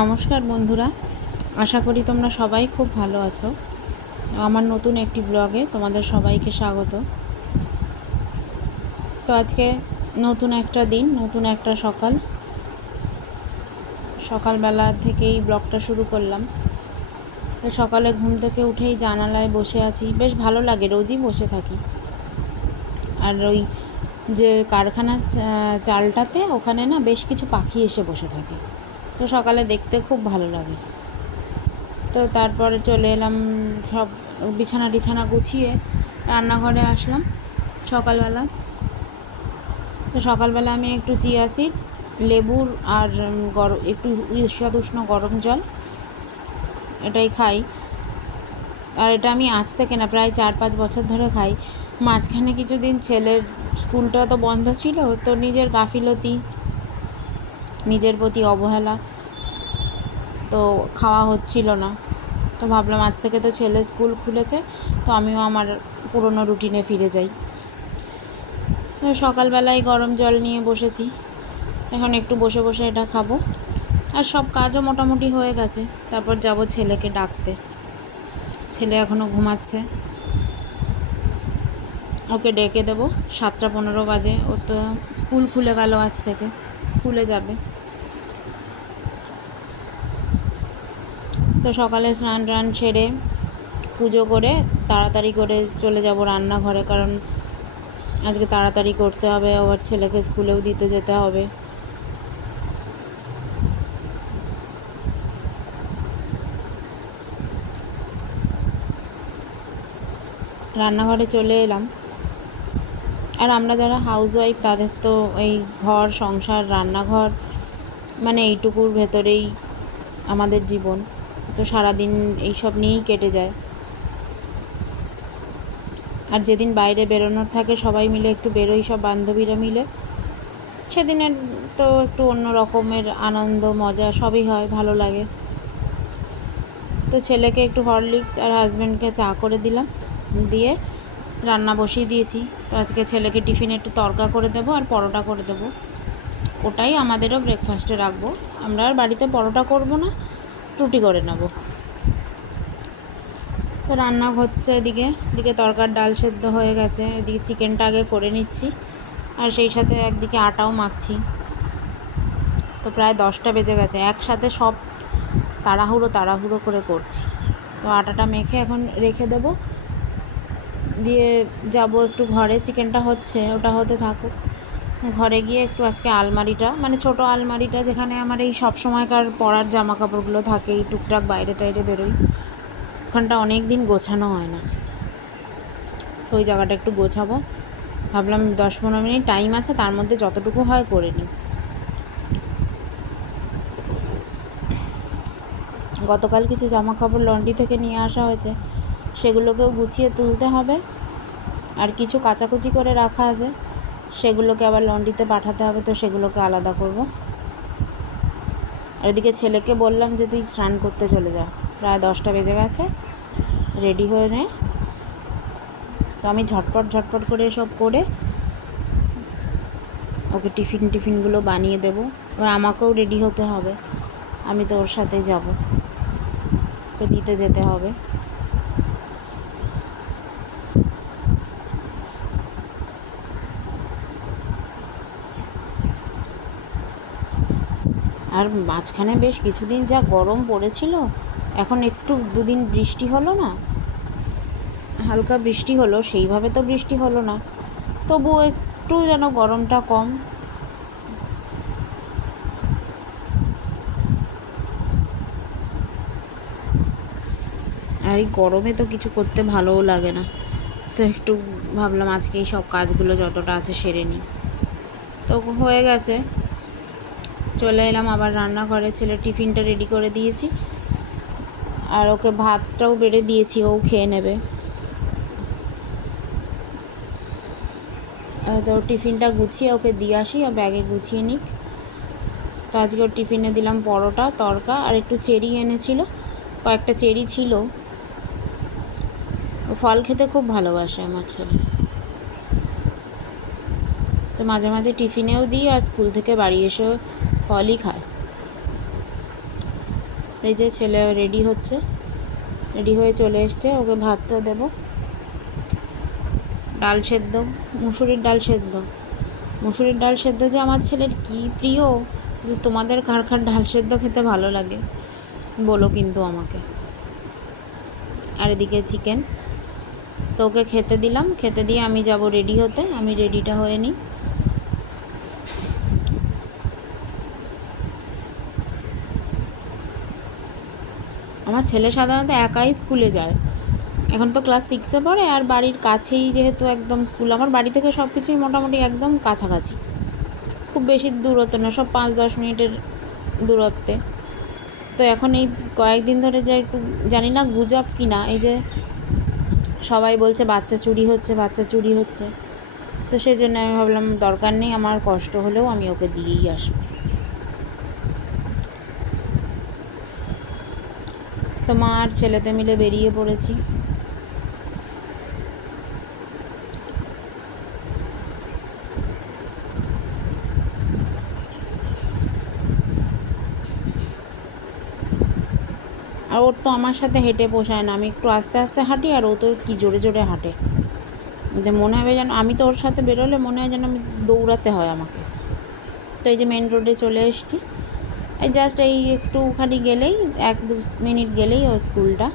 নমস্কার বন্ধুরা, আশা করি তোমরা সবাই খুব ভালো আছো। আমার নতুন একটি ব্লগে তোমাদের সবাইকে স্বাগত। তো আজকে নতুন একটা দিন, নতুন একটা সকালবেলা থেকেই ব্লগটা শুরু করলাম। তো সকালে ঘুম থেকে উঠেই জানালায় বসে আছি, বেশ ভালো লাগে, রোজই বসে থাকি। আর ওই যে কারখানার চালটাতে ওখানে না বেশ কিছু পাখি এসে বসে থাকে, তো সকালে দেখতে খুব ভালো লাগে। তো তারপরে চলে এলাম, সব বিছানা গুছিয়ে রান্নাঘরে আসলাম সকালবেলা। তো সকালবেলা আমি একটু চিয়া সিডস, লেবুর আর একটু ঈষৎ উষ্ণ গরম জল এটাই খাই। আর এটা আমি আজ থেকে না, প্রায় 4-5 বছর ধরে খাই। মাঝখানে কিছুদিন ছেলের স্কুলটা তো বন্ধ ছিল, তো নিজের গাফিলতি, নিজের প্রতি অবহেলা, তো খাওয়া হচ্ছিল না। তো ভাবলাম আজ থেকে তো ছেলে স্কুল খুলেছে, তো আমিও আমার পুরনো রুটিনে ফিরে যাই। সকালবেলায় গরম জল নিয়ে বসেছি, এখন একটু বসে বসে এটা খাবো। আর সব কাজও মোটামুটি হয়ে গেছে। তারপর যাব ছেলেকে ডাকতে। ছেলে এখনও ঘুমাচ্ছে, ওকে ডেকে দেবো। 7:15 বাজে, ও তো স্কুল খুলে গেল, আজ থেকে স্কুলে যাবে। তো সকালে স্নান টান সেরে পুজো করে তাড়াতাড়ি করে চলে যাব রান্নাঘরে, কারণ আজকে তাড়াতাড়ি করতে হবে, আবার ছেলেকে স্কুলেও দিতে যেতে হবে। রান্নাঘরে চলে এলাম। আর আমরা যারা হাউসওয়াইফ তাদের তো এই ঘর সংসার রান্নাঘর মানে এইটুকুর ভেতরেই আমাদের জীবন। তো সারাদিন এইসব নিয়েই কেটে যায়। আর যেদিন বাইরে বেরোনোর থাকে সবাই মিলে একটু বেরোই, সব বান্ধবীরা মিলে, সেদিনের তো একটু অন্য রকমের আনন্দ মজা সবই হয়, ভালো লাগে। তো ছেলেকে একটু হরলিক্স আর হাজব্যান্ডকে চা করে দিলাম, দিয়ে রান্না বসিয়ে দিয়েছি। তো আজকে ছেলেকে টিফিনে একটু তড়কা করে দেবো আর পরোটা করে দেবো, ওটাই আমাদেরও ব্রেকফাস্টে রাখবো। আমরা আর বাড়িতে পরোটা করব না, রুটি করে নেব। তো রান্না হচ্ছে, এদিকে তরকার ডাল সেদ্ধ হয়ে গেছে, এদিকে চিকেনটা আগে করে নিচ্ছি, আর সেই সাথে একদিকে আটাও মাখছি। তো প্রায় 10টা বেজে গেছে, একসাথে সব তাড়াহুড়ো করে করছি। তো আটাটা মেখে এখন রেখে দেবো, দিয়ে যাব একটু ঘরে। চিকেনটা হচ্ছে, ওটা হতে থাকুক। ঘরে গিয়ে একটু আজকে আলমারিটা, মানে ছোট আলমারিটা যেখানে আমার এই সব সময়কার পরার জামা কাপড়গুলো থাকে, এই টুকটাক বাইরে টাইরে বেরোই, ওখানটা অনেক দিন গোছানো হয় না, তো ওই জায়গাটা একটু গোছাবো। ভাবলাম 10-15 মিনিট টাইম আছে, তার মধ্যে যতটুকু হয় করে নিই। গতকাল কিছু জামা কাপড় লন্ড্রি থেকে নিয়ে আসা হয়েছে, সেগুলোকেও গুছিয়ে তুলতে হবে। আর কিছু কাচাকুচি করে রাখা আছে, সেগুলোকে আবার লন্ড্রিতে পাঠাতে হবে, তো সেগুলোকে আলাদা করব। আর এদিকে ছেলেকে বললাম যে তুই স্নান করতে চলে যা, প্রায় 10টা বেজে গেছে, রেডি হয়ে নে। তো আমি ঝটপট করে সব করে ওকে টিফিনগুলো বানিয়ে দেবো। এবার আমাকেও রেডি হতে হবে, আমি তো ওর সাথে যাব, ওকে দিতে যেতে হবে। আর মাঝখানে বেশ কিছুদিন যা গরম পড়েছিল, এখন একটু 2 দিন বৃষ্টি হলো না, হালকা বৃষ্টি হলো, সেইভাবে তো বৃষ্টি হলো না, তবুও একটু যেন গরমটা কম। আর এই গরমে তো কিছু করতে ভালোও লাগে না, তো একটু ভাবলাম আজকে এই সব কাজগুলো যতটা আছে সেরে নিই। তো হয়ে গেছে, চলে এলাম আবার রান্নাঘরে। ছেলের টিফিনটা রেডি করে দিয়েছি, আর ওকে ভাতটাও বেড়ে দিয়েছি, ও খেয়ে নেবে। তো টিফিনটা গুছিয়ে ওকে দিয়ে আসি, আর ব্যাগে গুছিয়ে নিক। তো আজকে ওর টিফিনে দিলাম পরোটা, তড়কা, আর একটু চেরি এনেছিল, কয়েকটা চেরি ছিল। ও ফল খেতে খুব ভালোবাসে আমার ছেলে, তো মাঝে মাঝে টিফিনেও দিই, আর স্কুল থেকে বাড়ি এসেও ফলই খায়। এই যে ছেলে রেডি হচ্ছে, রেডি হয়ে চলে এসছে, ওকে ভাতটা দেবো। ডাল সেদ্ধ, মুসুরির ডাল সেদ্ধ, মুসুরির ডাল সেদ্ধ যে আমার ছেলের কী প্রিয়। তোমাদের কার কার ডাল সেদ্ধ খেতে ভালো লাগে বলো কিন্তু আমাকে। আর এদিকে চিকেন, তো ওকে খেতে দিলাম, খেতে দিয়ে আমি যাব রেডি হতে। আমি রেডিটা হয়ে নিই। আমার ছেলে সাধারণত একাই স্কুলে যায়, এখন তো ক্লাস 6-এ পড়ে, আর বাড়ির কাছেই যেহেতু একদম স্কুল, আমার বাড়ি থেকে সব কিছুই মোটামুটি একদম কাছাকাছি, খুব বেশি দূরত্ব না, সব 5-10 মিনিটের দূরত্বে। তো এখন এই কয়েকদিন ধরে যে একটু জানি না গুজব কি না, এই যে সবাই বলছে বাচ্চা চুরি হচ্ছে, বাচ্চা চুরি হচ্ছে, তো সেই জন্য আমি ভাবলাম দরকার নেই, আমার কষ্ট হলেও আমি ওকে দিয়েই আসবো। তো মা আর ছেলেতে মিলে বেরিয়ে পড়েছি। আর ওর তো আমার সাথে হেঁটে পোষায় না, আমি একটু আস্তে আস্তে হাঁটি, আর ও তো কী জোরে জোরে হাঁটে, মনে হবে যেন আমি তো ওর সাথে বেরোলে মনে হয় যেন আমি দৌড়াতে হয় আমাকে। তো এই যে মেন রোডে চলে এসেছি, এই জাস্ট এই একটুখানি গেলেই 1-2 মিনিট গেলেই ও স্কুলটা।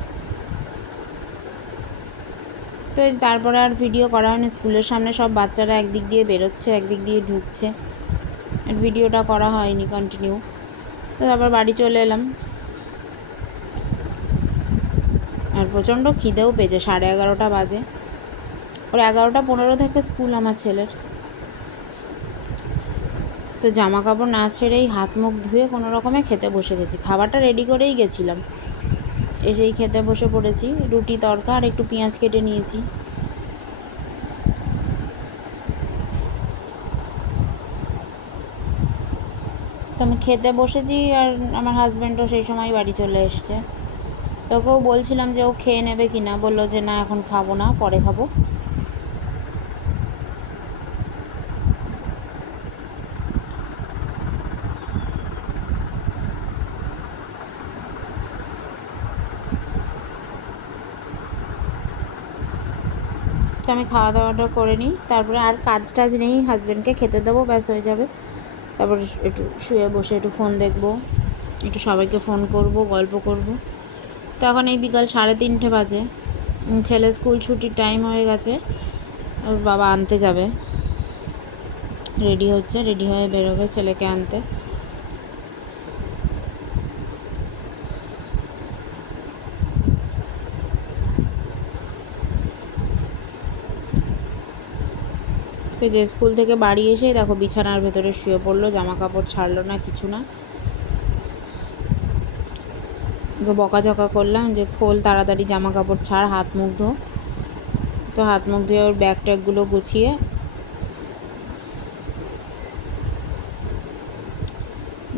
তো তারপরে আর ভিডিও করা হয়নি, স্কুলের সামনে সব বাচ্চারা একদিক দিয়ে বেরোচ্ছে, একদিক দিয়ে ঢুকছে, আর ভিডিওটা করা হয়নি কন্টিনিউ। তো তারপর বাড়ি চলে এলাম, আর প্রচণ্ড খিদেও পেয়েছে, 11:30 বাজে, ওর 11:15 থেকে স্কুল আমার ছেলের। তো জামা কাপড় না ছেড়েই হাত মুখ ধুয়ে কোনো রকমে খেতে বসে গেছি, খাবারটা রেডি করেই গেছিলাম, এসেই খেতে বসে পড়েছি। রুটি তড়কা আর একটু পেঁয়াজ কেটে নিয়েছি। তো আমি খেতে বসেছি, আর আমার হাজব্যান্ডও সেই সময় বাড়ি চলে এসছে। তোকেও বলছিলাম যে ও খেয়ে নেবে কি না, বললো যে না এখন খাবো না, পরে খাবো। তো আমি খাওয়া দাওয়াটা করে নিই, তারপরে আর কাজ টাজ নেই, হাজব্যান্ডকে খেতে দেবো, ব্যাস হয়ে যাবে। তারপরে একটু শুয়ে বসে একটু ফোন দেখবো, একটু সবাইকে ফোন করব, গল্প করব। তো এখন এই বিকাল 3:30 বাজে, ছেলে স্কুল ছুটির টাইম হয়ে গেছে, ওর বাবা আনতে যাবে, রেডি হচ্ছে, রেডি হয়ে বেরোবে ছেলেকে আনতে। তো যে স্কুল থেকে বাড়ি এসেই দেখো বিছানার ভেতরে শুয়ে পড়লো, জামা কাপড় ছাড়লো না, কিছু না। বকাঝকা করলাম যে খোল তাড়াতাড়ি, জামা কাপড় ছাড়, হাত মুখ ধো। তো হাত মুখ ধুয়ে ওর ব্যাগ ট্যাগগুলো গুছিয়ে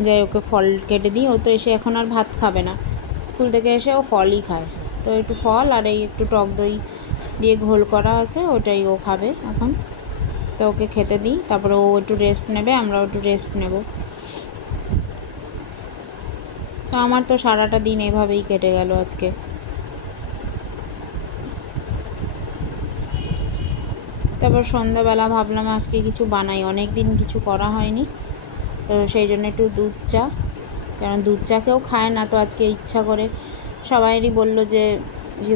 যাই ওকে ফল কেটে দিই। ও তো এসে এখন আর ভাত খাবে না, স্কুল থেকে এসে ও ফলই খায়। তো একটু ফল আর এই একটু টক দই দিয়ে ঘোল করা আছে, ওটাই ও খাবে এখন। তো ওকে খেতে দিই, তারপরে ও একটু রেস্ট নেবে, আমরাও একটু রেস্ট নেব। তো আমার তো সারাটা দিন এভাবেই কেটে গেল আজকে। তারপর সন্ধ্যাবেলা ভাবলাম আজকে কিছু বানাই, অনেক দিন কিছু করা হয়নি, তো সেই জন্য একটু দুধ চা, কারণ দুধ চা কেউ খায় না, তো আজকে ইচ্ছা করে সবাইরই বললো যে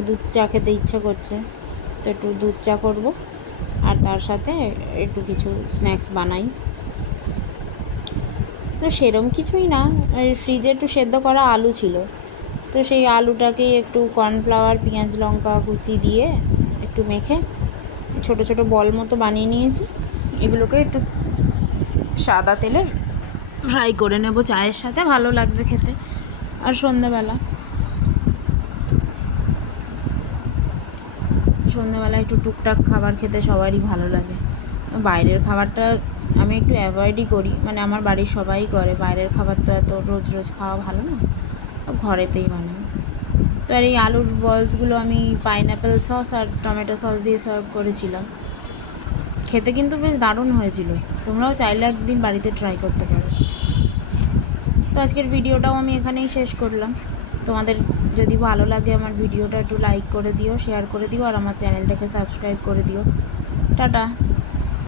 দুধ চা খেতে ইচ্ছা করছে, তো একটু দুধ চা করবো, আর তার সাথে একটু কিছু স্ন্যাক্স বানাই। তো সেরম কিছুই না, ফ্রিজে একটু সেদ্ধ করা আলু ছিল, তো সেই আলুটাকেই একটু কর্নফ্লাওয়ার, পেঁয়াজ লঙ্কা কুচি দিয়ে একটু মেখে ছোট ছোট বল মতো বানিয়ে নিয়েছি। এগুলোকে একটু সাদা তেলে ফ্রাই করে নেব, চায়ের সাথে ভালো লাগবে খেতে। আর সন্ধ্যাবেলা একটু টুকটাক খাবার খেতে সবারই ভালো লাগে। বাইরের খাবারটা আমি একটু অ্যাভয়েডই করি, মানে আমার বাড়ির সবাই করে, বাইরের খাবার তো এত রোজ রোজ খাওয়া ভালো না, ঘরেতেই বানাই। তো আর এই আলুর বলসগুলো আমি পাইনঅ্যাপেল সস আর টমেটো সস দিয়ে সার্ভ করেছিলাম, খেতে কিন্তু বেশ দারুণ হয়েছিল। তোমরাও চাইলে একদিন বাড়িতে ট্রাই করতে পারো। তো আজকের ভিডিওটাও আমি এখানেই শেষ করলাম। তোমাদের যদি ভালো লাগে আমার ভিডিওটা একটু লাইক করে দিও, শেয়ার করে দিও, আর আমার চ্যানেলটাকে সাবস্ক্রাইব করে দিও। টাটা।